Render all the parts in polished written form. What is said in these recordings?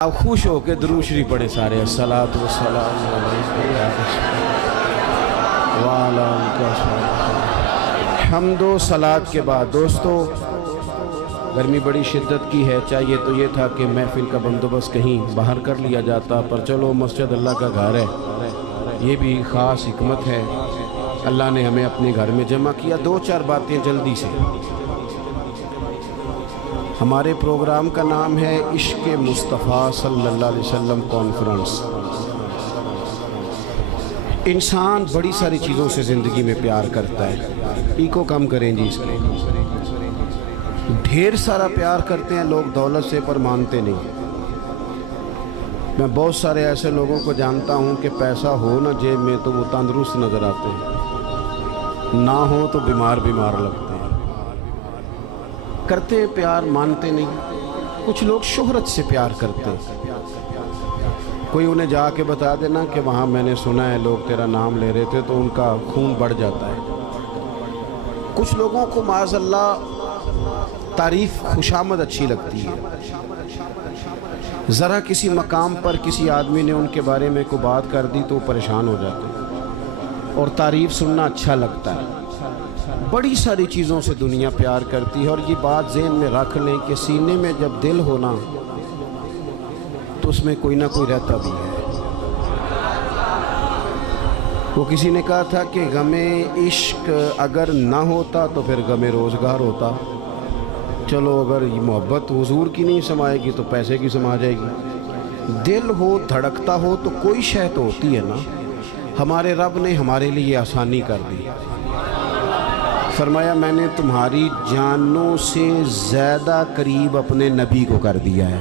آپ خوش ہو کے درود شریف پڑھیں سارے الصلاۃ والسلام حمد و صلات کے بعد دوستو گرمی بڑی شدت کی ہے. چاہیے تو یہ تھا کہ محفل کا بندوبست کہیں باہر کر لیا جاتا، پر چلو مسجد اللہ کا گھر ہے، یہ بھی خاص حکمت ہے. اللہ نے ہمیں اپنے گھر میں جمع کیا. دو چار باتیں جلدی سے. ہمارے پروگرام کا نام ہے عشق مصطفیٰ صلی اللہ علیہ وسلم کانفرنس. انسان بڑی ساری چیزوں سے زندگی میں پیار کرتا ہے. ایکو کم کریں جی اس میں. ڈھیر سارا پیار کرتے ہیں لوگ دولت سے، پر مانتے نہیں. میں بہت سارے ایسے لوگوں کو جانتا ہوں کہ پیسہ ہو نہ جیب میں تو وہ تندرست نظر آتے ہیں، نہ ہو تو بیمار لگتے ہیں. کرتے پیار، مانتے نہیں. کچھ لوگ شہرت سے پیار کرتے ہیں. کوئی انہیں جا کے بتا دینا کہ وہاں میں نے سنا ہے لوگ تیرا نام لے رہے تھے، تو ان کا خون بڑھ جاتا ہے. کچھ لوگوں کو معاذ اللہ تعریف خوشامد اچھی لگتی ہے. ذرا کسی مقام پر کسی آدمی نے ان کے بارے میں کوئی بات کر دی تو وہ پریشان ہو جاتے ہیں، اور تعریف سننا اچھا لگتا ہے. بڑی ساری چیزوں سے دنیا پیار کرتی ہے. اور یہ بات ذہن میں رکھ لیں کہ سینے میں جب دل ہونا تو اس میں کوئی نہ کوئی رہتا بھی ہے. وہ کسی نے کہا تھا کہ غم عشق اگر نہ ہوتا تو پھر غم روزگار ہوتا. چلو اگر یہ محبت حضور کی نہیں سمائے گی تو پیسے کی سما جائے گی. دل ہو، دھڑکتا ہو تو کوئی شے تو ہوتی ہے نا. ہمارے رب نے ہمارے لیے آسانی کر دی. فرمایا میں نے تمہاری جانوں سے زیادہ قریب اپنے نبی کو کر دیا ہے.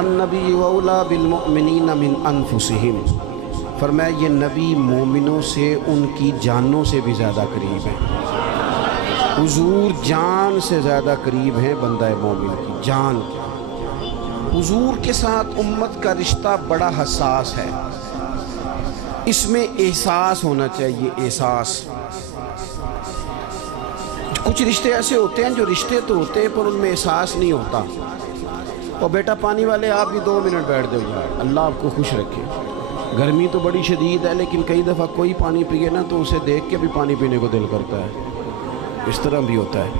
النبی اولیٰ بالمؤمنین من انفسہم. فرمایا یہ نبی مومنوں سے ان کی جانوں سے بھی زیادہ قریب ہے. حضور جان سے زیادہ قریب ہیں بندہ مومن کی جان. حضور کے ساتھ امت کا رشتہ بڑا حساس ہے. اس میں احساس ہونا چاہیے. احساس. کچھ رشتے ایسے ہوتے ہیں جو رشتے تو ہوتے ہیں پر ان میں احساس نہیں ہوتا. اور بیٹا پانی والے آپ بھی 2 منٹ بیٹھ دو گا، اللہ آپ کو خوش رکھے. گرمی تو بڑی شدید ہے، لیکن کئی دفعہ کوئی پانی پیے نا تو اسے دیکھ کے بھی پانی پینے کو دل کرتا ہے. اس طرح بھی ہوتا ہے.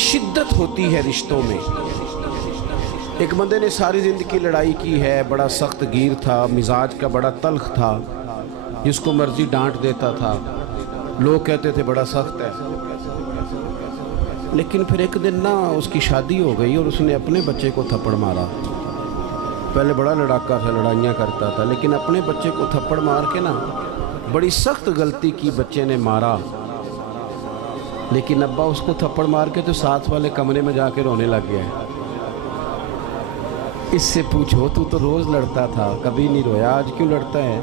شدت ہوتی ہے رشتوں میں. ایک بندے نے ساری زندگی لڑائی کی ہے، بڑا سخت گیر تھا، مزاج کا بڑا تلخ تھا، جس کو مرضی ڈانٹ دیتا تھا. لوگ کہتے تھے بڑا سخت ہے. لیکن پھر ایک دن نا اس کی شادی ہو گئی اور اس نے اپنے بچے کو تھپڑ مارا. پہلے بڑا لڑاکا تھا، لڑائیاں کرتا تھا، لیکن اپنے بچے کو تھپڑ مار کے نا بڑی سخت غلطی کی. بچے نے مارا، لیکن ابا اس کو تھپڑ مار کے تو ساتھ والے کمرے میں جا کے رونے لگ گیا ہے. اس سے پوچھو تو روز لڑتا تھا، کبھی نہیں رویا، آج کیوں لڑتا ہے؟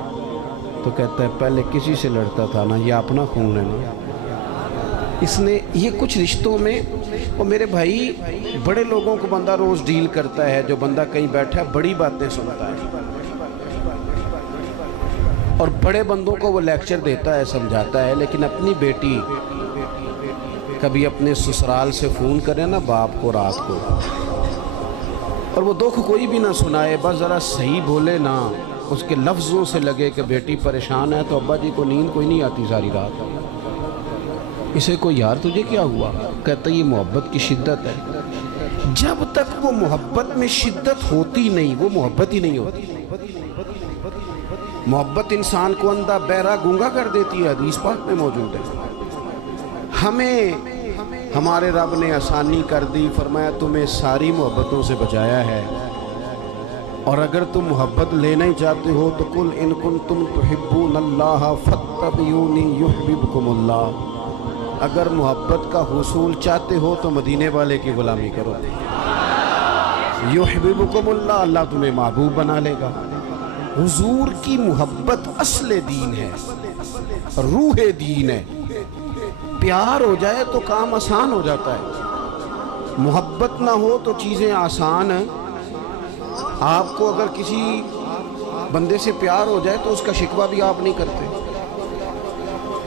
تو کہتا ہے پہلے کسی سے لڑتا تھا نا، یہ اپنا خون ہے نا. اس نے یہ کچھ رشتوں میں. اور میرے بھائی بڑے لوگوں کو بندہ روز ڈیل کرتا ہے، جو بندہ کہیں بیٹھا ہے بڑی باتیں سنتا ہے، اور بڑے بندوں کو وہ لیکچر دیتا ہے، سمجھاتا ہے. لیکن اپنی بیٹی کبھی اپنے سسرال سے فون کرے نا باپ کو رات کو، اور وہ دکھ کوئی بھی نہ سنائے، بس ذرا صحیح بولے نا، اس کے لفظوں سے لگے کہ بیٹی پریشان ہے، تو ابا جی کو نیند کوئی نہیں آتی ساری رات. اسے کو یار تجھے کیا ہوا؟ کہتا یہ محبت کی شدت ہے. جب تک وہ محبت میں شدت ہوتی نہیں وہ محبت ہی نہیں ہوتی. محبت انسان کو اندھا بہرا گونگا کر دیتی ہے، حدیث پاک میں موجود ہے. ہمیں ہمارے رب نے آسانی کر دی. فرمایا تمہیں ساری محبتوں سے بچایا ہے، اور اگر تم محبت لینا ہی چاہتے ہو تو قل ان کنتم تحبون اللہ فاتبعونی یحببکم اللہ. اگر محبت کا حصول چاہتے ہو تو مدینے والے کی غلامی کرو. یحببکم اللہ، اللہ تمہیں محبوب بنا لے گا. حضور کی محبت اصل دین ہے، روح دین ہے. پیار ہو جائے تو کام آسان ہو جاتا ہے. محبت نہ ہو تو چیزیں آسان ہیں. آپ کو اگر کسی بندے سے پیار ہو جائے تو اس کا شکوہ بھی آپ نہیں کرتے.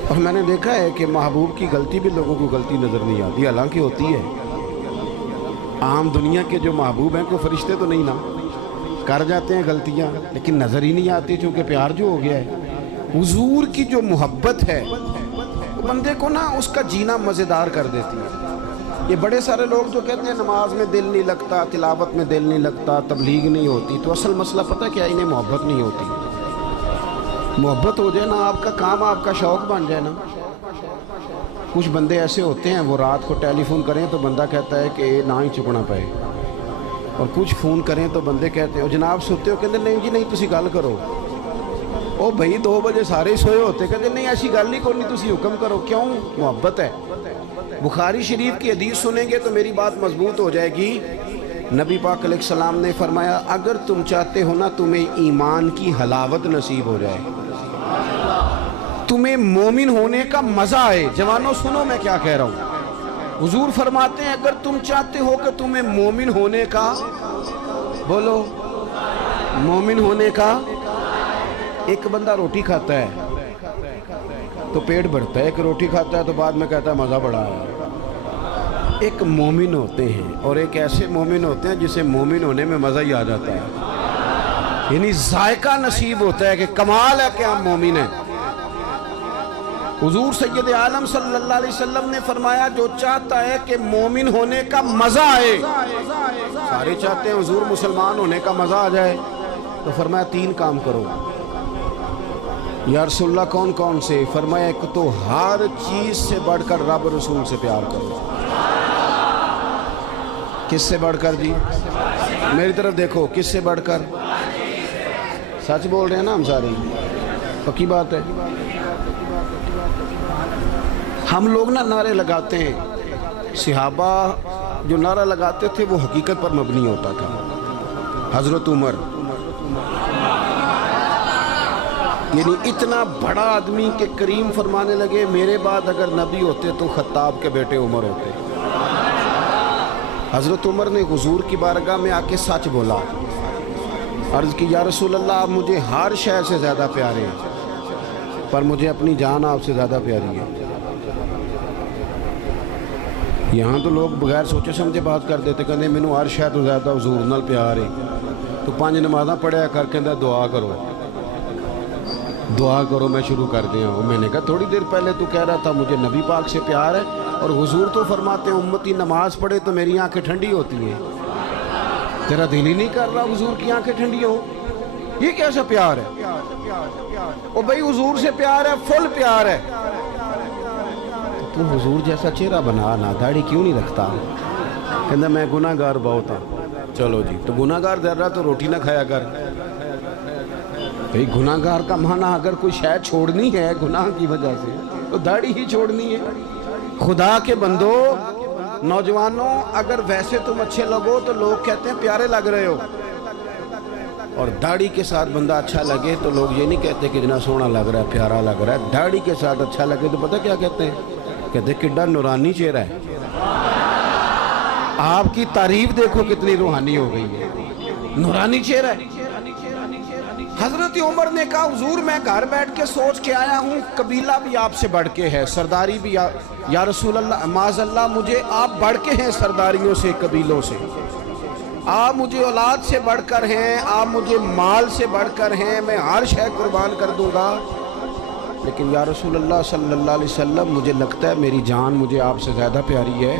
اور میں نے دیکھا ہے کہ محبوب کی غلطی بھی لوگوں کو غلطی نظر نہیں آتی، حالانکہ ہوتی ہے. عام دنیا کے جو محبوب ہیں کوئی فرشتے تو نہیں نا، کر جاتے ہیں غلطیاں لیکن نظر ہی نہیں آتی، چونکہ پیار جو ہو گیا ہے۔ حضور کی جو محبت ہے وہ بندے کو نا اس کا جینا مزیدار کر دیتی ہے۔ یہ بڑے سارے لوگ جو کہتے ہیں نماز میں دل نہیں لگتا، تلاوت میں دل نہیں لگتا، تبلیغ نہیں ہوتی، تو اصل مسئلہ پتہ کیا، انہیں محبت نہیں ہوتی۔ محبت ہو جائے نا، آپ کا کام آپ کا شوق بن جائے نا۔ کچھ بندے ایسے ہوتے ہیں وہ رات کو ٹیلی فون کریں تو بندہ کہتا ہے کہ نہ ہی چکنا پائے، اور کچھ فون کریں تو بندے کہتے ہیں جناب سوتے ہو، کہتے نہیں جی نہیں تسی گل کرو۔ او بھائی 2 بجے سارے سوئے ہوتے، کہتے نہیں ایسی گل نہیں کرنی، تسی حکم کرو۔ کیوں؟ محبت ہے۔ بخاری شریف کی حدیث سنیں گے تو میری بات مضبوط ہو جائے گی۔ نبی پاک علیہ السلام نے فرمایا اگر تم چاہتے ہو نا تمہیں ایمان کی حلاوت نصیب ہو جائے، تمہیں مومن ہونے کا مزہ آئے، جوانوں سنو میں کیا کہہ رہا ہوں، حضور فرماتے ہیں اگر تم چاہتے ہو کہ تمہیں مومن ہونے کا، بولو مومن ہونے کا، ایک بندہ روٹی کھاتا ہے تو پیٹ بھرتا ہے، ایک روٹی کھاتا ہے تو بعد میں کہتا ہے مزہ بڑا ہے۔ ایک مومن ہوتے ہیں اور ایک ایسے مومن ہوتے ہیں جسے مومن ہونے میں مزہ ہی آ جاتا ہے، یعنی ذائقہ نصیب ہوتا ہے کہ کمال ہے کہ ہم مومن ہیں۔ حضور سید عالم صلی اللہ علیہ وسلم نے فرمایا جو چاہتا ہے کہ مومن ہونے کا مزہ آئے، سارے چاہتے ہیں حضور مسلمان ہونے کا مزہ آ جائے، تو فرمایا 3 کام کرو۔ یا رسول اللہ کون کون سے؟ فرمایا ایک تو ہر چیز سے بڑھ کر رب رسول سے پیار کرو۔ کس سے بڑھ کر جی؟ میری طرف دیکھو، کس سے بڑھ کر؟ سچ بول رہے ہیں نا ہم سارے، پکی بات ہے۔ ہم لوگ نا نعرے لگاتے ہیں، صحابہ جو نعرہ لگاتے تھے وہ حقیقت پر مبنی ہوتا تھا۔ حضرت عمر یعنی اتنا بڑا آدمی کہ کریم فرمانے لگے میرے بعد اگر نبی ہوتے تو خطاب کے بیٹے عمر ہوتے۔ حضرت عمر نے حضور کی بارگاہ میں آ کے سچ بولا، عرض کی یا رسول اللہ آپ مجھے ہر شے سے زیادہ پیارے ہیں، پر مجھے اپنی جان آپ سے زیادہ پیاری ہے۔ یہاں تو لوگ بغیر سوچے سمجھے بات کر دیتے، کہتے مینوں ہر شے تو زیادہ حضور نال پیار ہے، تو 5 نمازاں پڑھیا کر کے دعا کرو، دعا کرو میں شروع کر دیا ہوں۔ میں نے کہا تھوڑی دیر پہلے تو کہہ رہا تھا مجھے نبی پاک سے پیار ہے، اور حضور تو فرماتے ہیں امتی نماز پڑھے تو میری آنکھیں ٹھنڈی ہوتی ہیں، تیرا دل ہی نہیں کر رہا حضور کی آنکھیں ٹھنڈی ہو، یہ کیسا پیار ہے؟ او بھائی حضور سے پیار ہے، فل پیار ہے، تو حضور جیسا چہرہ بنا نا، داڑھی کیوں نہیں رکھتا؟ کہنا میں گناہ گار بہت ہوں۔ چلو جی، تو گناہ گار در رہا تو روٹی نہ کھایا کر۔ بھئی گناہ گار کا معنی اگر کوئی شاید چھوڑنی ہے گناہ کی وجہ سے تو داڑھی ہی چھوڑنی ہے۔ خدا کے بندو، نوجوانوں اگر ویسے تم اچھے لگو تو لوگ کہتے ہیں پیارے لگ رہے ہو، اور داڑھی کے ساتھ بندہ اچھا لگے تو لوگ یہ نہیں کہتے کہ جنا سونا لگ رہا ہے، پیارا لگ رہا ہے۔ داڑھی کے ساتھ اچھا لگے تو پتہ کیا کہتے ہیں؟ کہتے ہیں کڈا نورانی چہرہ ہے۔ آپ کی تعریف دیکھو کتنی روحانی ہو گئی ہے، نورانی چہرہ ہے۔ حضرت عمر نے کہا حضور میں گھر بیٹھ کے سوچ کے آیا ہوں، قبیلہ بھی آپ سے بڑھ کے ہے، سرداری بھی یا رسول اللہ معاذ اللہ مجھے آپ بڑھ کے ہیں سرداریوں سے، قبیلوں سے، آپ مجھے اولاد سے بڑھ کر ہیں، آپ مجھے مال سے بڑھ کر ہیں، میں ہر شے قربان کر دوں گا، لیکن یا رسول اللہ صلی اللہ علیہ وسلم مجھے لگتا ہے میری جان مجھے آپ سے زیادہ پیاری ہے۔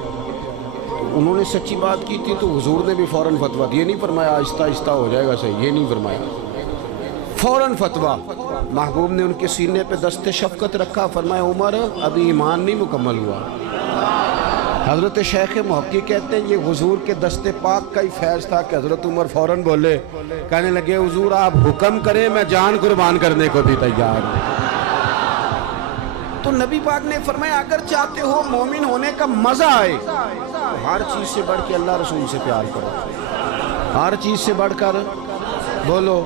انہوں نے سچی بات کی تھی تو حضور نے بھی فوراً فتویٰ دیا، یہ نہیں فرمایا آہستہ آہستہ ہو جائے گا صحیح، یہ نہیں فرمایا، فوراً فتویٰ۔ محبوب نے ان کے سینے پہ دست شفقت رکھا، فرمایا عمر ابھی ایمان نہیں مکمل ہوا۔ حضرت شیخ محقق کہتے ہیں یہ حضور کے دست پاک کا ہی فیض تھا کہ حضرت عمر فوراً بولے، کہنے لگے حضور آپ حکم کریں میں جان قربان کرنے کو بھی تیار ہوں۔ تو نبی پاک نے فرمایا اگر چاہتے ہو مومن ہونے کا مزہ آئے تو ہر چیز سے بڑھ کے اللہ رسول سے پیار کرو، ہر چیز سے بڑھ کر، بولو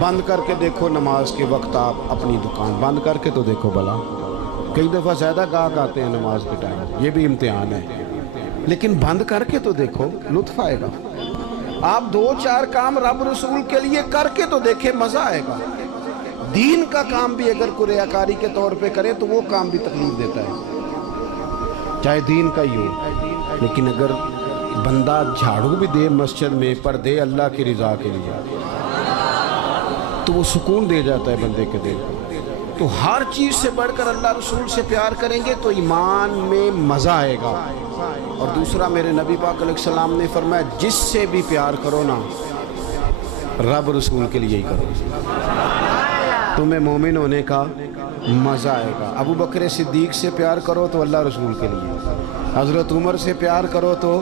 بند کر کے دیکھو نماز کے وقت، آپ اپنی دکان بند کر کے تو دیکھو بھلا، کئی دفعہ زیادہ گاہک آتے ہیں نماز کے ٹائم، یہ بھی امتحان ہے، لیکن بند کر کے تو دیکھو لطف آئے گا۔ آپ 2-4 کام رب رسول کے لیے کر کے تو دیکھیں، مزہ آئے گا۔ دین کا کام بھی اگر کوئی ریاکاری کے طور پہ کرے تو وہ کام بھی تکلیف دیتا ہے، چاہے دین کا ہی ہو۔ لیکن اگر بندہ جھاڑو بھی دے مسجد میں پر دے اللہ کی رضا کے لیے تو وہ سکون دے جاتا ہے بندے کے دل کو۔ تو ہر چیز سے بڑھ کر اللہ رسول سے پیار کریں گے تو ایمان میں مزہ آئے گا۔ اور دوسرا میرے نبی پاک علیہ السلام نے فرمایا جس سے بھی پیار کرو نا رب رسول کے لیے ہی کرو، تمہیں مومن ہونے کا مزہ آئے گا۔ ابو بکر صدیق سے پیار کرو تو اللہ رسول کے لیے، حضرت عمر سے پیار کرو تو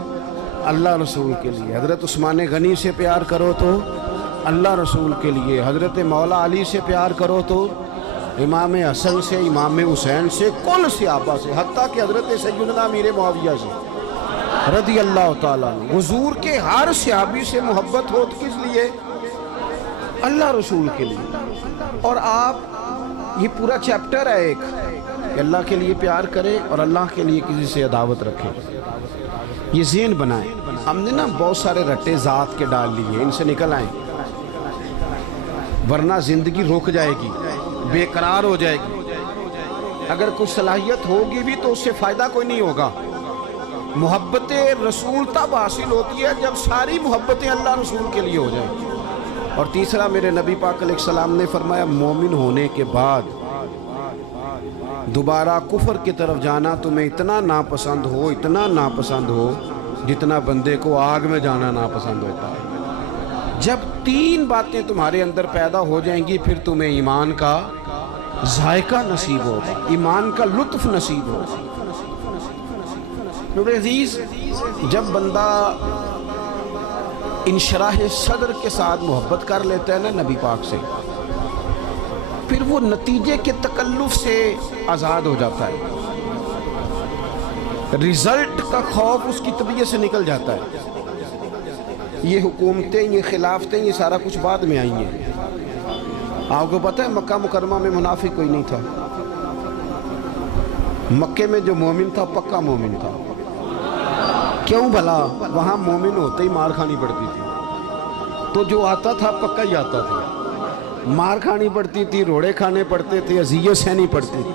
اللہ رسول کے لیے، حضرت عثمان غنی سے پیار کرو تو اللہ رسول کے لیے، حضرت مولا علی سے پیار کرو تو امام حسن سے، امام حسین سے، کل صحابہ سے، حتیٰ کہ حضرت سیدنا امیر معاویہ سے رضی اللہ تعالیٰ عنہ۔ حضور کے ہر صحابی سے محبت ہو تو کس لیے؟ اللہ رسول کے لیے۔ اور آپ یہ پورا چیپٹر ہے ایک کہ اللہ کے لیے پیار کریں اور اللہ کے لیے کسی سے عداوت رکھیں، یہ ذہن بنائیں۔ ہم نے نا بہت سارے رٹے ذات کے ڈال لیے، ان سے نکل آئیں ورنہ زندگی رک جائے گی، بے قرار ہو جائے گی۔ اگر کوئی صلاحیت ہوگی بھی تو اس سے فائدہ کوئی نہیں ہوگا۔ محبت رسول تب حاصل ہوتی ہے جب ساری محبتیں اللہ رسول کے لیے ہو جائیں۔ اور تیسرا میرے نبی پاک علیہ السلام نے فرمایا مومن ہونے کے بعد دوبارہ کفر کی طرف جانا تمہیں اتنا ناپسند ہو، اتنا ناپسند ہو جتنا بندے کو آگ میں جانا ناپسند ہوتا ہے۔ جب تین باتیں تمہارے اندر پیدا ہو جائیں گی پھر تمہیں ایمان کا ذائقہ نصیب ہوگا، ایمان کا لطف نصیب ہوگا۔ میرے عزیز، جب بندہ انشراح صدر کے ساتھ محبت کر لیتا ہے نا نبی پاک سے، پھر وہ نتیجے کے تکلف سے آزاد ہو جاتا ہے، رزلٹ کا خوف اس کی طبیعت سے نکل جاتا ہے۔ یہ حکومتیں، یہ خلافتیں، یہ سارا کچھ بعد میں آئی ہیں۔ آپ کو پتہ ہے مکہ مکرمہ میں منافق کوئی نہیں تھا، مکے میں جو مومن تھا پکا مومن تھا۔ کیوں بھلا؟ وہاں مومن ہوتے ہی مار کھانی پڑتی تھی، تو جو آتا تھا پکا ہی آتا تھا، مار کھانی پڑتی تھی، روڑے کھانے پڑتے تھے، اذیت سہنی پڑتی تھی۔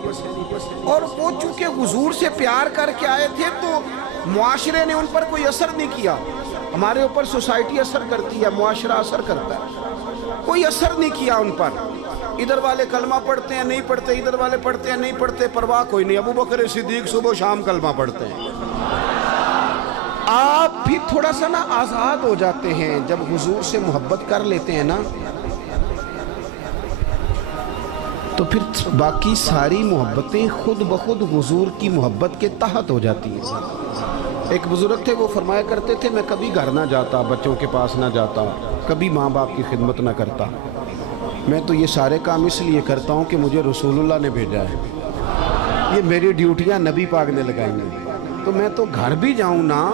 اور وہ چونکہ حضور سے پیار کر کے آئے تھے تو معاشرے نے ان پر کوئی اثر نہیں کیا۔ ہمارے اوپر سوسائٹی اثر کرتی ہے، معاشرہ اثر کرتا ہے، کوئی اثر نہیں کیا ان پر۔ ادھر والے کلمہ پڑھتے ہیں نہیں پڑھتے، ادھر والے پڑھتے ہیں نہیں پڑھتے، پرواہ کوئی نہیں۔ ابو بکر صدیق صبح و شام کلمہ پڑھتے ہیں۔ آپ بھی تھوڑا سا نا آزاد ہو جاتے ہیں جب حضور سے محبت کر لیتے ہیں نا، تو پھر باقی ساری محبتیں خود بخود حضور کی محبت کے تحت ہو جاتی ہیں۔ ایک بزرگ تھے، وہ فرمایا کرتے تھے میں کبھی گھر نہ جاتا، بچوں کے پاس نہ جاتا، کبھی ماں باپ کی خدمت نہ کرتا، میں تو یہ سارے کام اس لیے کرتا ہوں کہ مجھے رسول اللہ نے بھیجا ہے، یہ میری ڈیوٹیاں نبی پاک نے لگائی ہیں، تو میں تو گھر بھی جاؤں نا،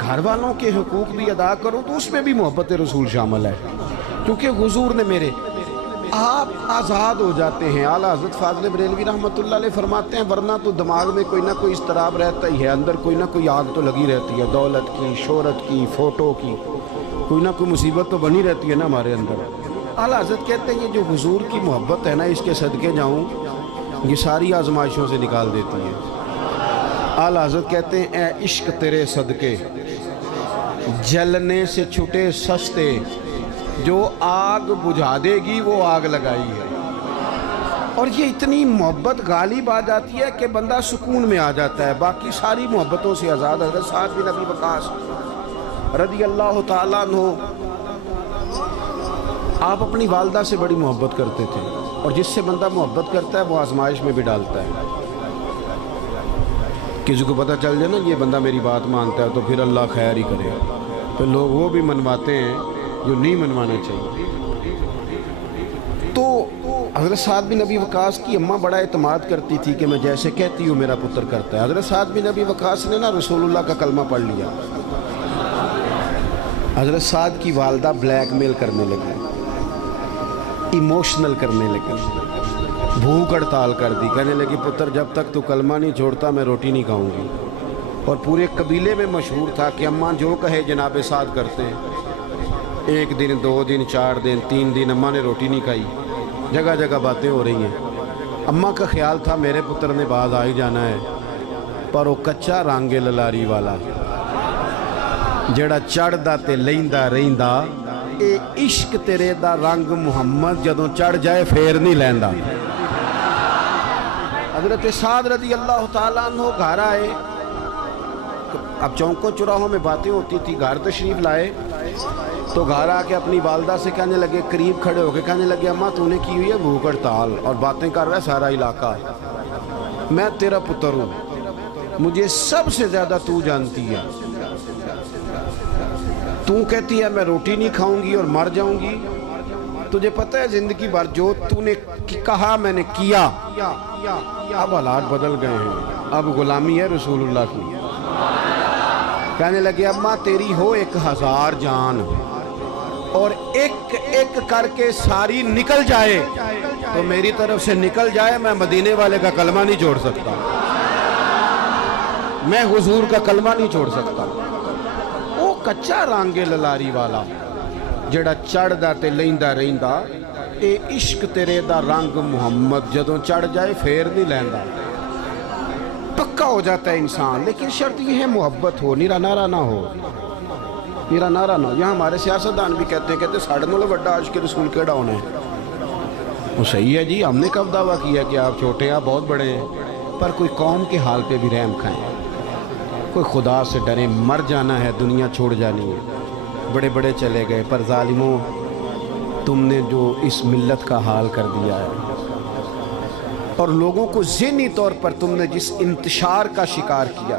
گھر والوں کے حقوق بھی ادا کروں تو اس میں بھی محبت رسول شامل ہے، کیونکہ حضور نے میرے۔ آپ آزاد ہو جاتے ہیں۔ اعلیٰ حضرت فاضل بریلوی رحمۃ اللہ علیہ فرماتے ہیں ورنہ تو دماغ میں کوئی نہ کوئی اضطراب رہتا ہی ہے، اندر کوئی نہ کوئی آگ تو لگی رہتی ہے، دولت کی، شہرت کی، فوٹو کی، کوئی نہ کوئی مصیبت تو بنی رہتی ہے نا ہمارے اندر۔ اعلیٰ حضرت کہتے ہیں یہ جو حضور کی محبت ہے نا، اس کے صدقے جاؤں، یہ ساری آزمائشوں سے نکال دیتی ہے۔ اعلیٰ حضرت کہتے ہیں اے عشق تیرے صدقے جلنے سے چھٹے سستے، جو آگ بجھا دے گی وہ آگ لگائی ہے۔ اور یہ اتنی محبت غالب آ جاتی ہے کہ بندہ سکون میں آ جاتا ہے، باقی ساری محبتوں سے آزاد۔ حضرت سعد بن ابی وقاص رضی اللہ تعالیٰ عنہ، آپ اپنی والدہ سے بڑی محبت کرتے تھے، اور جس سے بندہ محبت کرتا ہے وہ آزمائش میں بھی ڈالتا ہے۔ کسی کو پتہ چل جائے نا یہ بندہ میری بات مانتا ہے تو پھر اللہ خیر ہی کرے، پھر لوگ وہ بھی منواتے ہیں جو نہیں منوانا چاہیے۔ تو حضرت سعد بن ابی وقاص کی اماں بڑا اعتماد کرتی تھی کہ میں جیسے کہتی ہوں میرا پتر کرتا ہے۔ حضرت سعد بن ابی وقاص نے نا رسول اللہ کا کلمہ پڑھ لیا، حضرت سعد کی والدہ بلیک میل کرنے لگی، ایموشنل کرنے لگی، بھوک ہڑتال کر دی، کہنے لگی پتر جب تک تو کلمہ نہیں چھوڑتا میں روٹی نہیں کھاؤں گی۔ اور پورے قبیلے میں مشہور تھا کہ اماں جو کہے جناب سعد کرتے ہیں۔ ایک دن، 2 دن، 4 دن، 3 دن اماں نے روٹی نہیں کھائی، جگہ جگہ باتیں ہو رہی ہیں۔ اماں کا خیال تھا میرے پتر نے باز آ ہی جانا ہے، پر وہ کچا رانگے للاری والا جڑا چڑھدا تے لیندا رہندا اے عشق تیرے دا رنگ محمد جدوں چڑھ جائے پھر نہیں لیندا۔ حضرت سعد رضی اللہ تعالیٰ عنہ گھر آئے، اب چوکوں چوراہوں میں باتیں ہوتی تھی، گھر تشریف لائے تو گھر آ کے اپنی والدہ سے کہنے لگے، قریب کھڑے ہو کے کہنے لگے، اماں تو نے کی ہوئی ہے بھوک ہڑتال اور باتیں کر رہا ہے سارا علاقہ، میں تیرا پتر ہوں، مجھے سب سے زیادہ تو جانتی ہے، تو کہتی ہے میں روٹی نہیں کھاؤں گی اور مر جاؤں گی، تجھے پتہ ہے زندگی بھر جو تو نے کہا میں نے کیا۔ اب حالات بدل گئے ہیں، اب غلامی ہے رسول اللہ کی۔ کہنے لگے اماں تیری ہو 1000 جان اور ایک ایک کر کے ساری نکل جائے تو میری طرف سے نکل جائے، میں مدینے والے کا کلمہ نہیں چھوڑ سکتا، میں حضور کا کلمہ نہیں چھوڑ سکتا۔ وہ کچا رانگے للاری والا جڑا چڑھ دا تے لیندا رہندا اے عشق تیرے دا رنگ محمد جدوں چڑھ جائے پھر نہیں لیندا۔ پکا ہو جاتا ہے انسان، لیکن شرط یہ ہے محبت ہو، نیرا نارا نہ ہو، نیرا نارا نہ ہو۔ یہاں ہمارے سیاستدان بھی کہتے ہیں ساڑھے نولے بڑا عاشق رسول کیڑا ہونا ہے۔ وہ صحیح ہے جی، ہم نے کب دعویٰ کیا کہ آپ چھوٹے ہیں آپ بہت بڑے ہیں، پر کوئی قوم کے حال پہ بھی رحم کھائیں، کوئی خدا سے ڈریں، مر جانا ہے، دنیا چھوڑ جانی ہے۔ بڑے بڑے چلے گئے، پر ظالموں تم نے جو اس ملت کا حال کر دیا ہے، اور لوگوں کو ذہنی طور پر تم نے جس انتشار کا شکار کیا،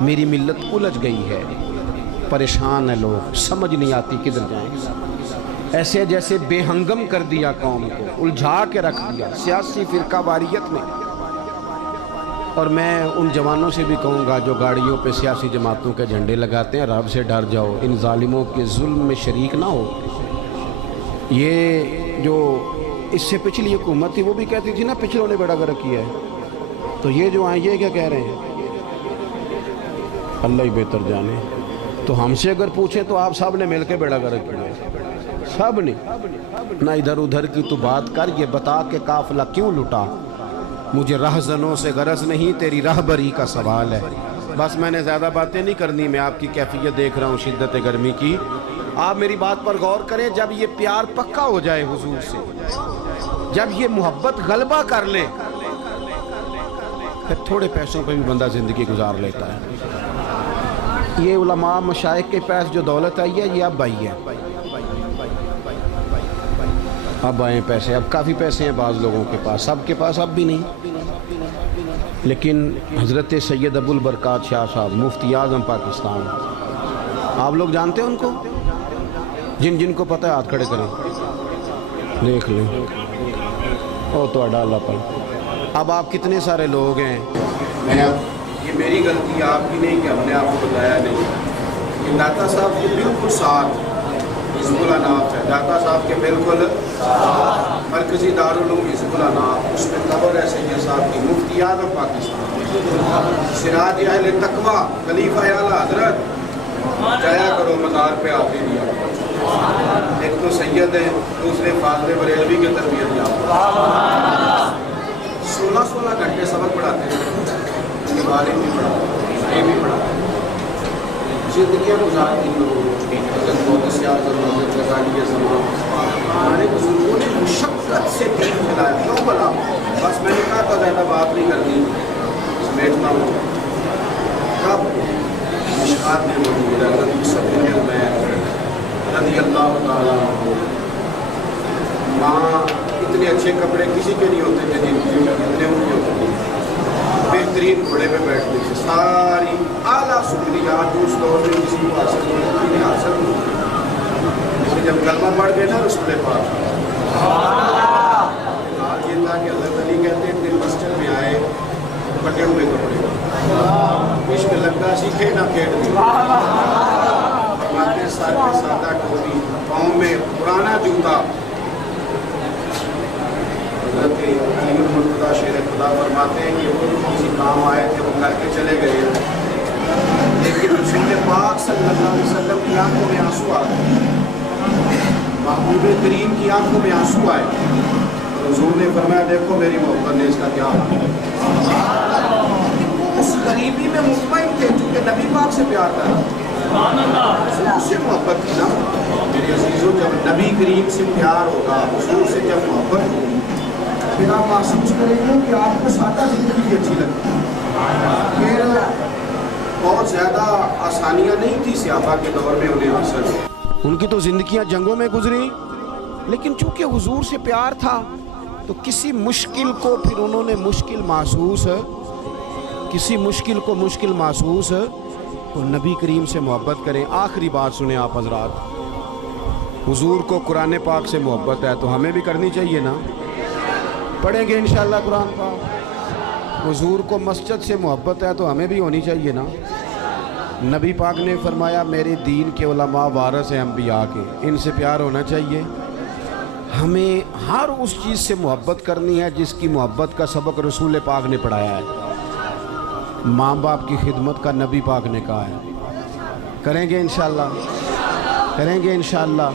میری ملت الجھ گئی ہے، پریشان ہے، لوگ سمجھ نہیں آتی کدھر جائیں، ایسے جیسے بے ہنگم کر دیا، قوم کو الجھا کے رکھ دیا سیاسی فرقہ واریت نے۔ اور میں ان جوانوں سے بھی کہوں گا جو گاڑیوں پہ سیاسی جماعتوں کے جھنڈے لگاتے ہیں، رب سے ڈر جاؤ، ان ظالموں کے ظلم میں شریک نہ ہو۔ یہ جو اس سے پچھلی حکومت تھی وہ بھی کہتی تھی نا پچھلوں نے بیڑا گرک کیا ہے، تو یہ جو آئیں یہ کیا کہہ رہے ہیں، اللہ ہی بہتر جانے۔ تو ہم سے اگر پوچھیں تو آپ سب نے مل کے بیڑا گرک کیا ہے، سب نے، نہ ادھر ادھر کی تو بات کر، یہ بتا کہ قافلہ کیوں لٹا، مجھے رہزنوں سے غرض نہیں، تیری راہبری کا سوال ہے۔ بس میں نے زیادہ باتیں نہیں کرنی، میں آپ کی کیفیت دیکھ رہا ہوں شدت گرمی کی، آپ میری بات پر غور کریں۔ جب یہ پیار پکا ہو جائے حضور سے، جب یہ محبت غلبہ کر لے، پھر تھوڑے پیسوں پہ بھی بندہ زندگی گزار لیتا ہے۔ یہ علماء مشائخ کے پاس جو دولت آئی ہے یہ اب آئی ہے، اب آئے پیسے، اب کافی پیسے ہیں بعض لوگوں کے پاس، سب کے پاس اب بھی نہیں، لیکن حضرت سید ابو البرکات شاہ صاحب مفتی اعظم پاکستان، آپ لوگ جانتے ہیں ان کو؟ جن جن کو پتہ ہے ہاتھ کھڑے کریں، دیکھ لیں، او تو اڈا اللہ پر۔ اب آپ کتنے سارے لوگ ہیں، یہ میری غلطی آپ کی نہیں کہ ہم نے آپ کو بتایا نہیں، یہ داتا صاحب کے بالکل ساتھ حزب الاناف ہے، داتا صاحب کے بالکل مرکزی دارالعلوم حزب الاناف، اس میں قبر ہے سید صاحب کی، مفتی اعظم پاکستان، سراج اہل تقویٰ، خلیفہ اعلیٰ حضرت، جایا کرو مزار پہ آتے دیا، ایک تو سید ہیں، دوسرے فاضل بریلوی کے تربیت یافتہ، 16 گھنٹے سبق پڑھاتے ہیں، ان کے بارے بھی پڑھا، یہ بھی پڑھا، زندگیاں گزارتی لوگوں حضرت محدث اعظم حضرت غزالی زمان، ہمارے بزرگوں نے مشقت سے دین پھیلایا، کیوں بلا؟ بس میں نے کہا تھا زیادہ بات نہیں کرنی، سمیٹنا ہوں، کب مشکات میں موجود ہے حضرت مصعب بن عمیر رضی اللہ تعالیٰ عنہ، ماں اتنے اچھے کپڑے کسی کے نہیں ہوتے تھے جن کے اتنے ان کے ہوتے تھے، بہترین گھوڑے پہ بیٹھتے تھے، ساری اعلیٰ سہولیات اس دور میں کسی کو حاصل نہیں حاصل نہیں، جب کلمہ پڑھ گئے نا رسول پاک، آج یہ تھا کہ حضرت علی کہتے ہیں دن مسجد میں آئے پٹے ہوئے کپڑے، عشق لگتا سیکھے نہ کھیڑ دی، فرماتے سر پہ سادہ ٹوپی، پاؤں میں پرانا جوتا، حضرت علی المرتضیٰ شیر خدا فرماتے ہیں کہ وہ کسی کام آئے تھے وہ کر کے چلے گئے، لیکن رسول پاک صلی اللہ علیہ وسلم کی آنکھوں میں آنسو آ گئے، محبوب کریم کی آنکھوں میں آنسو آئے، حضور نے فرمایا دیکھو میری محبت نے اس کا کیا حال ہے، اس غریبی میں مطمئن تھے چونکہ نبی پاک سے پیار کرا، حضور سے محبت کی نا میرے عزیزوں، جب نبی کریم سے پیار ہوگا، حضور سے جب محبت ہوگی، پھر آپ محسوس کریں گے کہ آپ کو سادہ زندگی اچھی لگتی ہے۔ پھر بہت زیادہ آسانیاں نہیں تھی صحابہ کے دور میں انہیں حاصل، ان کی تو زندگیاں جنگوں میں گزری، لیکن چونکہ حضور سے پیار تھا تو کسی مشکل کو پھر انہوں نے مشکل محسوس، کسی مشکل کو مشکل محسوس، تو نبی کریم سے محبت کریں۔ آخری بات سنیں آپ حضرات، حضور کو قرآن پاک سے محبت ہے تو ہمیں بھی کرنی چاہیے نا، پڑھیں گے انشاءاللہ قرآن پاک۔ حضور کو مسجد سے محبت ہے تو ہمیں بھی ہونی چاہیے نا۔ نبی پاک نے فرمایا میرے دین کے علماء وارث ہیں انبیاء کے، ان سے پیار ہونا چاہیے۔ ہمیں ہر اس چیز سے محبت کرنی ہے جس کی محبت کا سبق رسول پاک نے پڑھایا ہے۔ ماں باپ کی خدمت کا نبی پاک نے کہا ہے، کریں گے انشاءاللہ، کریں گے انشاءاللہ۔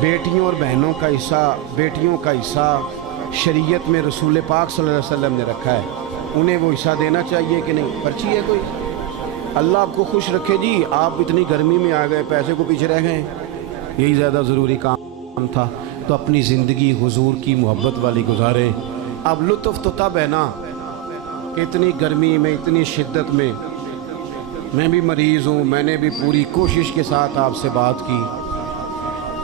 بیٹیوں اور بہنوں کا حصہ، بیٹیوں کا حصہ شریعت میں رسول پاک صلی اللہ علیہ وسلم نے رکھا ہے، انہیں وہ حصہ دینا چاہیے کہ نہیں؟ پرچی ہے کوئی؟ اللہ آپ کو خوش رکھے جی، آپ اتنی گرمی میں آ گئے، پیسے کو پیچھے رہ گئے، یہی زیادہ ضروری کام تھا۔ تو اپنی زندگی حضور کی محبت والی گزاریں۔ اب لطف تو تب ہے نا کہ اتنی گرمی میں، اتنی شدت میں بھی مریض ہوں، میں نے بھی پوری کوشش کے ساتھ آپ سے بات کی،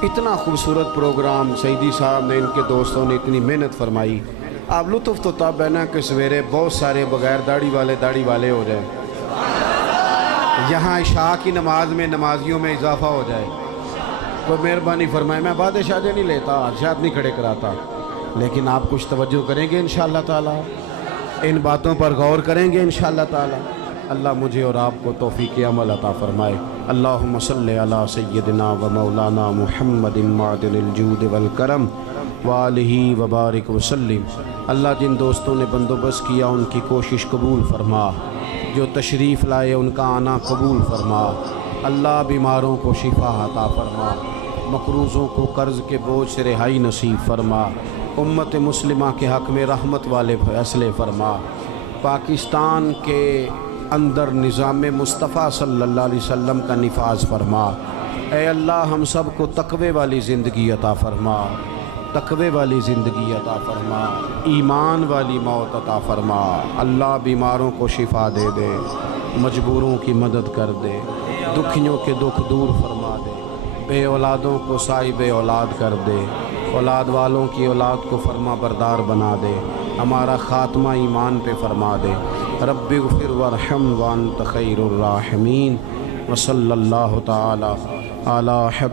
اتنا خوبصورت پروگرام سیدی صاحب نے، ان کے دوستوں نے اتنی محنت فرمائی۔ اب لطف تو تب ہے نا کہ سویرے بہت سارے بغیر داڑھی والے ہو جائیں، یہاں عشاء کی نماز میں نمازیوں میں اضافہ ہو جائے۔ کوئی مہربانی فرمائے، میں باد شادی نہیں لیتا، حادثات نہیں کھڑے کراتا، لیکن آپ کچھ توجہ کریں گے انشاءاللہ تعالی، ان باتوں پر غور کریں گے انشاءاللہ تعالی۔ اللہ مجھے اور آپ کو توفیق عمل عطا فرمائے۔ اللہم صلی علی سیدنا و مولانا محمد معدن الجود والکرم وآلہ وبارک وسلم۔ اللہ جن دوستوں نے بندوبست کیا ان کی کوشش قبول فرما، جو تشریف لائے ان کا آنا قبول فرما۔ اللہ بیماروں کو شفا عطا فرما، مقروضوں کو قرض کے بوجھ سے رہائی نصیب فرما، امت مسلمہ کے حق میں رحمت والے فیصلے فرما، پاکستان کے اندر نظام مصطفیٰ صلی اللہ علیہ وسلم کا نفاذ فرما۔ اے اللہ ہم سب کو تقوی والی زندگی عطا فرما، تقوی والی زندگی عطا فرما، ایمان والی موت عطا فرما۔ اللہ بیماروں کو شفا دے دے، مجبوروں کی مدد کر دے، دکھیوں کے دکھ دور فرما دے، بے اولادوں کو صاحب اولاد کر دے، اولاد والوں کی اولاد کو فرما بردار بنا دے، ہمارا خاتمہ ایمان پہ فرما دے۔ رب اغفر وارحم وانت خیر الراحمین، وصلی اللہ تعالی علی حبیب